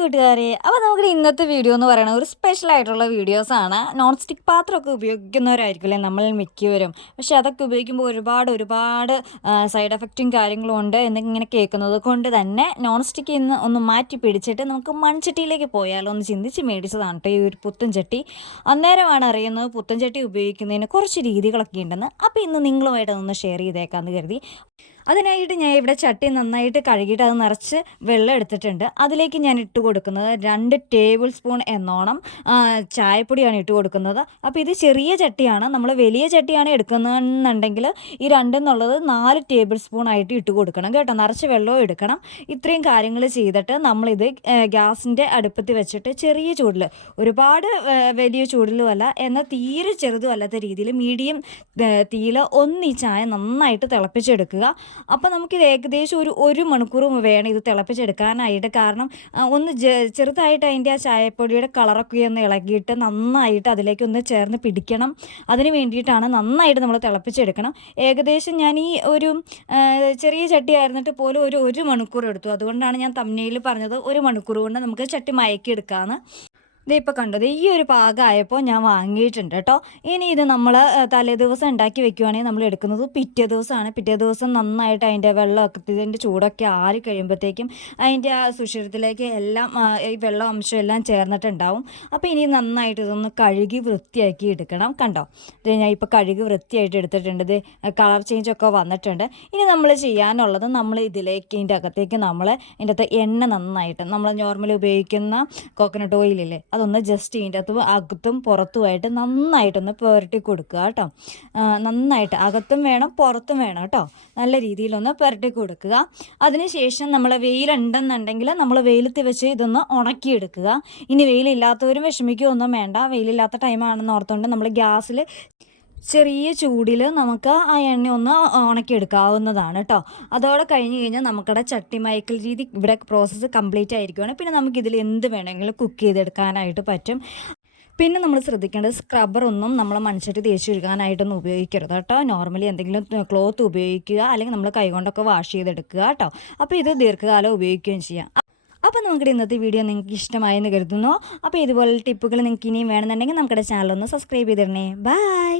കൂട്ടുകാരെ, അപ്പോൾ നമുക്ക് ഇന്നത്തെ വീഡിയോ എന്ന് പറയുന്നത് ഒരു സ്പെഷ്യൽ ആയിട്ടുള്ള വീഡിയോസാണ്. നോൺ സ്റ്റിക്ക് പാത്രമൊക്കെ ഉപയോഗിക്കുന്നവരായിരിക്കില്ലേ നമ്മൾ മിക്കവരും. പക്ഷെ അതൊക്കെ ഉപയോഗിക്കുമ്പോൾ ഒരുപാട് സൈഡ് എഫക്റ്റും കാര്യങ്ങളും ഉണ്ട് എന്നിങ്ങനെ കേൾക്കുന്നത് കൊണ്ട് തന്നെ നോൺ സ്റ്റിക്കിൽ നിന്ന് ഒന്ന് മാറ്റി പിടിച്ചിട്ട് നമുക്ക് മൺചട്ടിയിലേക്ക് പോയാലോ എന്ന് ചിന്തിച്ച് മേടിച്ചതാണ് കേട്ടോ ഈ ഒരു പുത്തൻചട്ടി. അന്നേരമാണ് അറിയുന്നത് പുത്തൻചട്ടി ഉപയോഗിക്കുന്നതിന് കുറച്ച് രീതികളൊക്കെ ഉണ്ടെന്ന്. അപ്പോൾ ഇന്ന് നിങ്ങളുമായിട്ട് അതൊന്ന് ഷെയർ ചെയ്തേക്കാമെന്ന് കരുതി. അതിനായിട്ട് ഞാൻ ഇവിടെ ചട്ടി നന്നായിട്ട് കഴുകിയിട്ട് അത് നിറച്ച് വെള്ളം എടുത്തിട്ടുണ്ട്. അതിലേക്ക് ഞാൻ ഇട്ട് കൊടുക്കുന്നത് 2 ടേബിൾ സ്പൂൺ എന്നോണം ചായപ്പൊടിയാണ് ഇട്ട് കൊടുക്കുന്നത്. അപ്പോൾ ഇത് ചെറിയ ചട്ടിയാണ്. നമ്മൾ വലിയ ചട്ടിയാണ് എടുക്കുന്നതെന്നുണ്ടെങ്കിൽ ഈ 2 എന്നുള്ളത് 4 ടേബിൾ സ്പൂൺ ആയിട്ട് ഇട്ട് കൊടുക്കണം കേട്ടോ. നിറച്ച് വെള്ളവും എടുക്കണം. ഇത്രയും കാര്യങ്ങൾ ചെയ്തിട്ട് നമ്മളിത് ഗ്യാസിൻ്റെ അടുപ്പത്ത് വെച്ചിട്ട് ചെറിയ ചൂടിൽ, ഒരുപാട് വലിയ ചൂടിലുമല്ല എന്നാൽ തീരെ ചെറുതും അല്ലാത്ത രീതിയിൽ മീഡിയം തീയിൽ ഈ ചായ നന്നായിട്ട് തിളപ്പിച്ചെടുക്കുക. അപ്പോൾ നമുക്കിത് ഏകദേശം ഒരു മണിക്കൂർ വേണം ഇത് തിളപ്പിച്ചെടുക്കാനായിട്ട്. കാരണം ഒന്ന് ചെറുതായിട്ട് അതിൻ്റെ ആ ചായപ്പൊടിയുടെ കളറൊക്കെ ഒന്ന് ഇളകിയിട്ട് നന്നായിട്ട് അതിലേക്ക് ഒന്ന് ചേർന്ന് പിടിക്കണം. അതിന് വേണ്ടിയിട്ടാണ് നന്നായിട്ട് നമ്മൾ തിളപ്പിച്ചെടുക്കണം. ഏകദേശം ഞാൻ ഈ ഒരു ചെറിയ ചട്ടി ആയിരുന്നിട്ട് പോലും ഒരു മണിക്കൂർ എടുത്തു. അതുകൊണ്ടാണ് ഞാൻ തമ്മിൽ പറഞ്ഞത് 1 മണിക്കൂർ കൊണ്ട് നമുക്ക് ചട്ടി മയക്കിയെടുക്കാമെന്ന്. ഇപ്പോൾ കണ്ടത് ഈ ഒരു പാകമായപ്പോൾ ഞാൻ വാങ്ങിയിട്ടുണ്ട് കേട്ടോ. ഇനി ഇത് നമ്മൾ തലേ ദിവസം ഉണ്ടാക്കി വെക്കുകയാണെങ്കിൽ നമ്മൾ എടുക്കുന്നത് പിറ്റേ ദിവസമാണ്. പിറ്റേ ദിവസം നന്നായിട്ട് അതിൻ്റെ വെള്ളമൊക്കെ ഇതിൻ്റെ ചൂടൊക്കെ ആറി കഴിയുമ്പോഴത്തേക്കും അതിൻ്റെ ആ സുഷിരത്തിലേക്ക് എല്ലാം ഈ വെള്ളം അംശം എല്ലാം ചേർന്നിട്ടുണ്ടാവും. അപ്പോൾ ഇനി നന്നായിട്ട് ഇതൊന്ന് കഴുകി വൃത്തിയാക്കി എടുക്കണം. കണ്ടോ, ഇത് ഞാൻ ഇപ്പോൾ കഴുകി വൃത്തിയായിട്ട് എടുത്തിട്ടുണ്ട്. ഇത് കളർ ചേഞ്ചൊക്കെ വന്നിട്ടുണ്ട്. ഇനി നമ്മൾ ചെയ്യാനുള്ളത് നമ്മൾ ഇതിൻ്റെ അകത്തേക്ക് നമ്മൾ ഇതിൻ്റെ അകത്ത് എണ്ണ നന്നായിട്ട് നമ്മൾ നോർമലി ഉപയോഗിക്കുന്ന കോക്കനട്ട് ഓയിലില്ലേ അതൊന്ന് ജസ്റ്റ് ഇതിൻ്റെ അകത്തും പുറത്തുമായിട്ട് നന്നായിട്ടൊന്ന് പുരട്ടി കൊടുക്കുക കേട്ടോ. നന്നായിട്ട് അകത്തും വേണം പുറത്തും വേണം കേട്ടോ. നല്ല രീതിയിലൊന്ന് പുരട്ടി കൊടുക്കുക. അതിനുശേഷം നമ്മൾ വെയിലുണ്ടെന്നുണ്ടെങ്കിൽ നമ്മൾ വെയിലത്ത് വെച്ച് ഇതൊന്ന് ഉണക്കിയെടുക്കുക. ഇനി വെയിലില്ലാത്തവരും വിഷമിക്കുകയൊന്നും വേണ്ട. വെയിലില്ലാത്ത ടൈമാണെന്ന് ഓർത്തുകൊണ്ട് നമ്മൾ ഗ്യാസിൽ ചെറിയ ചൂടിൽ നമുക്ക് ആ എണ്ണ ഒന്ന് ഉണക്കിയെടുക്കാവുന്നതാണ് കേട്ടോ. അതോടെ കഴിഞ്ഞ് കഴിഞ്ഞാൽ നമുക്കിവിടെ ചട്ടി മയക്കൽ രീതി ഇവിടെ പ്രോസസ്സ് കംപ്ലീറ്റ് ആയിരിക്കുകയാണ്. പിന്നെ നമുക്കിതിൽ എന്ത് വേണമെങ്കിലും കുക്ക് ചെയ്തെടുക്കാനായിട്ട് പറ്റും. പിന്നെ നമ്മൾ ശ്രദ്ധിക്കേണ്ടത് സ്ക്രബ്ബറൊന്നും നമ്മൾ മൺചട്ടി തേച്ച് കഴുകാനായിട്ടൊന്നും ഉപയോഗിക്കരുത് കേട്ടോ. നോർമലി എന്തെങ്കിലും ക്ലോത്ത് ഉപയോഗിക്കുക, അല്ലെങ്കിൽ നമ്മൾ കൈകൊണ്ടൊക്കെ വാഷ് ചെയ്തെടുക്കുക കേട്ടോ. അപ്പോൾ ഇത് ദീർഘകാലം ഉപയോഗിക്കുകയും ചെയ്യാം. അപ്പോൾ നമുക്കിടെ ഇന്നത്തെ വീഡിയോ നിങ്ങൾക്ക് ഇഷ്ടമായെന്ന് കരുതുന്നു. അപ്പോൾ ഇതുപോലുള്ള ടിപ്പുകൾ നിങ്ങൾക്ക് ഇനിയും വേണമെന്നുണ്ടെങ്കിൽ നമ്മുടെ ചാനലൊന്ന് സബ്സ്ക്രൈബ് ചെയ്തിടണേ. ബൈ.